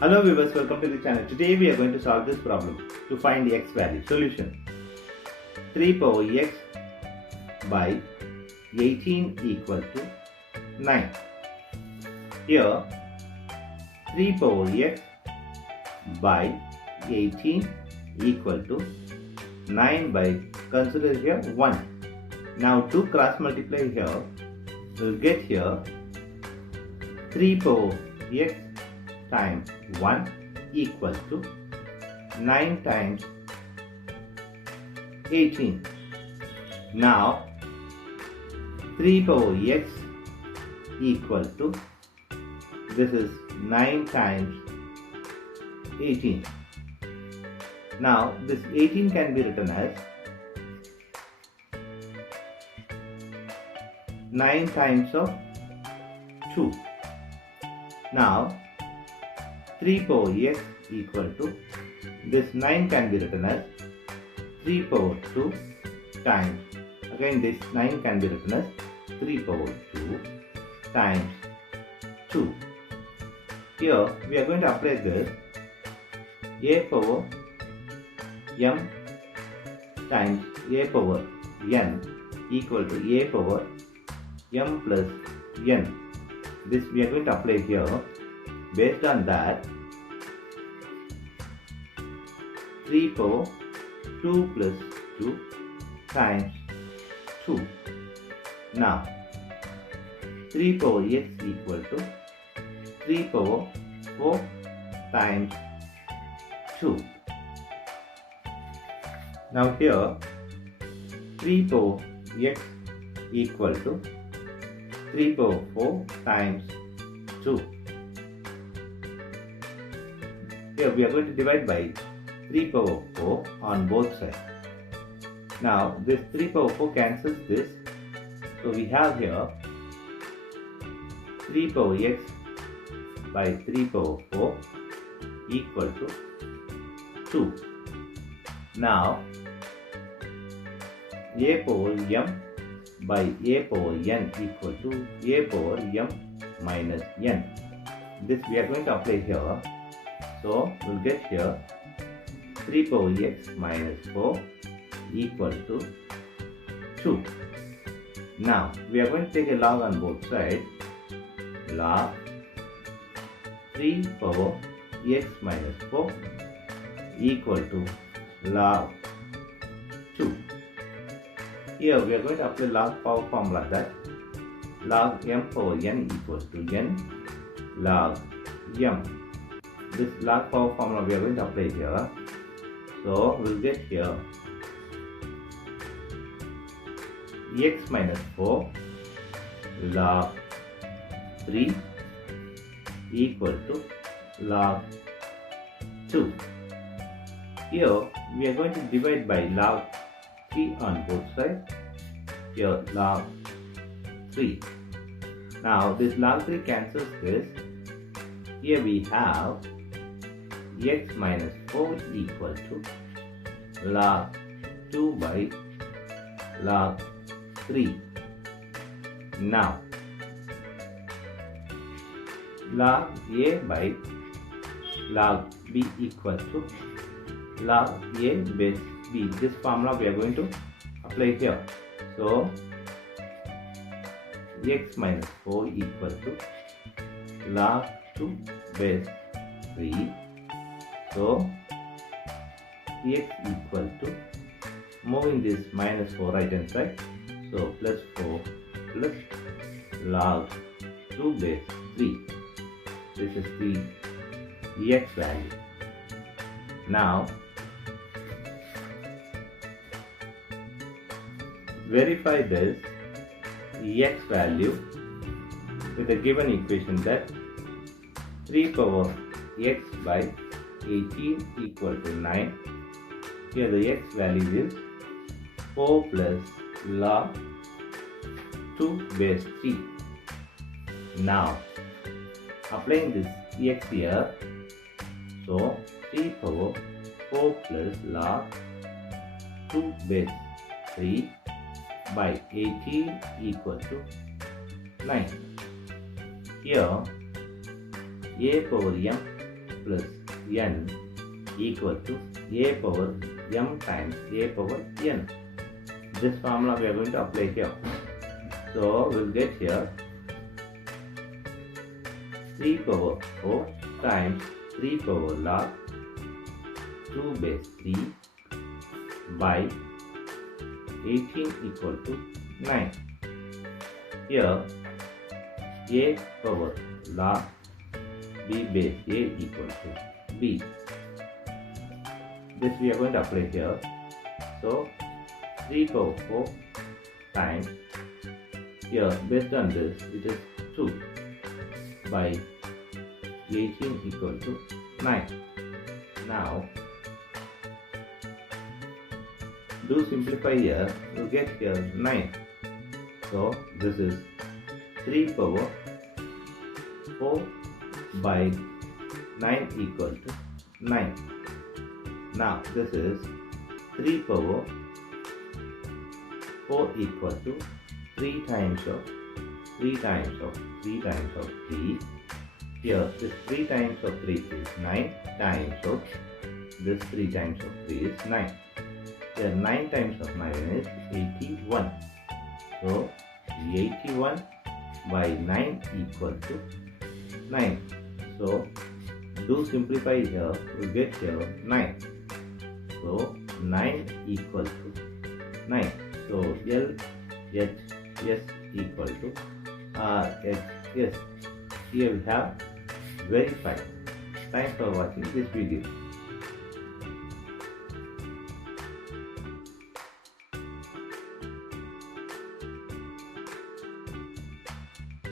Hello viewers, welcome to the channel. Today we are going to solve this problem to find the x value. Solution: 3 power x by 18 equal to 9. Here 3 power x by 18 equal to 9 by, consider here 1. Now to cross multiply here, we'll get here 3 power x times 1 equal to 9 times 18. Now 3 power x equal to, this is 9 times 18. Now this 18 can be written as 9 times of 2. Now 3 power x equal to, this 9 can be written as 3 power 2 times, again this 9 can be written as 3 power 2 times 2. Here we are going to apply this a power m times a power n equal to a power m plus n. This we are going to apply here. Based on that, 3 power 2 plus 2 times 2. Now 3 power x equal to 3 power 4 times 2. Now here 3 power x equal to 3 power 4 times 2. Here we are going to divide by 3 power 4 on both sides. Now this 3 power 4 cancels this. So we have here 3 power x by 3 power 4 equal to 2. Now a power m by a power n equal to a power m minus n. This we are going to apply here. So we'll get here 3 power x minus 4 equal to 2. Now we are going to take a log on both sides. Log 3 power x minus 4 equal to log 2. Here we are going to apply log power formula, that log m power n equal to n log m. This log power formula we are going to apply here. So we'll get here x minus 4 log 3 equal to log 2. Here we are going to divide by log 3 on both sides. Here log 3. Now this log 3 cancels this. Here we have x minus 4 equal to log 2 by log 3. Now log a by log b equal to log a base b. This formula we are going to apply here. So x minus 4 equal to log 2 base 3. So x equal to, moving this minus 4 right hand side, so plus 4 plus log 2 base 3. This is the x value. Now verify this x value with the given equation, that 3 power x by 18 equal to 9. Here the x value is 4 plus log 2 base 3. Now applying this x here, so 3 power 4 plus log 2 base 3 by 18 equal to 9. Here a power m plus n equal to a power m times a power n. This formula we are going to apply here. So we'll get here 3 power 4 times 3 power log 2 base 3 by 18 equal to 9. Here a power log b base a equal to b. This we are going to apply here. So 3 power 4 times, here based on this it is 2 by 18 equal to 9. Now do simplify here, you get here 9. So this is 3 power 4 by 9 equal to 9. Now this is 3 power 4 equal to 3 times of 3 times of 3 times of 3. Here this 3 times of 3 is 9 times of this 3 times of 3 is 9. Here 9 times of 9 is 81. So 81 by 9 equal to 9. So do simplify here, we get here 9. So 9 equal to 9. So L H S equal to R H S. Here we have verified. Thanks for watching this video.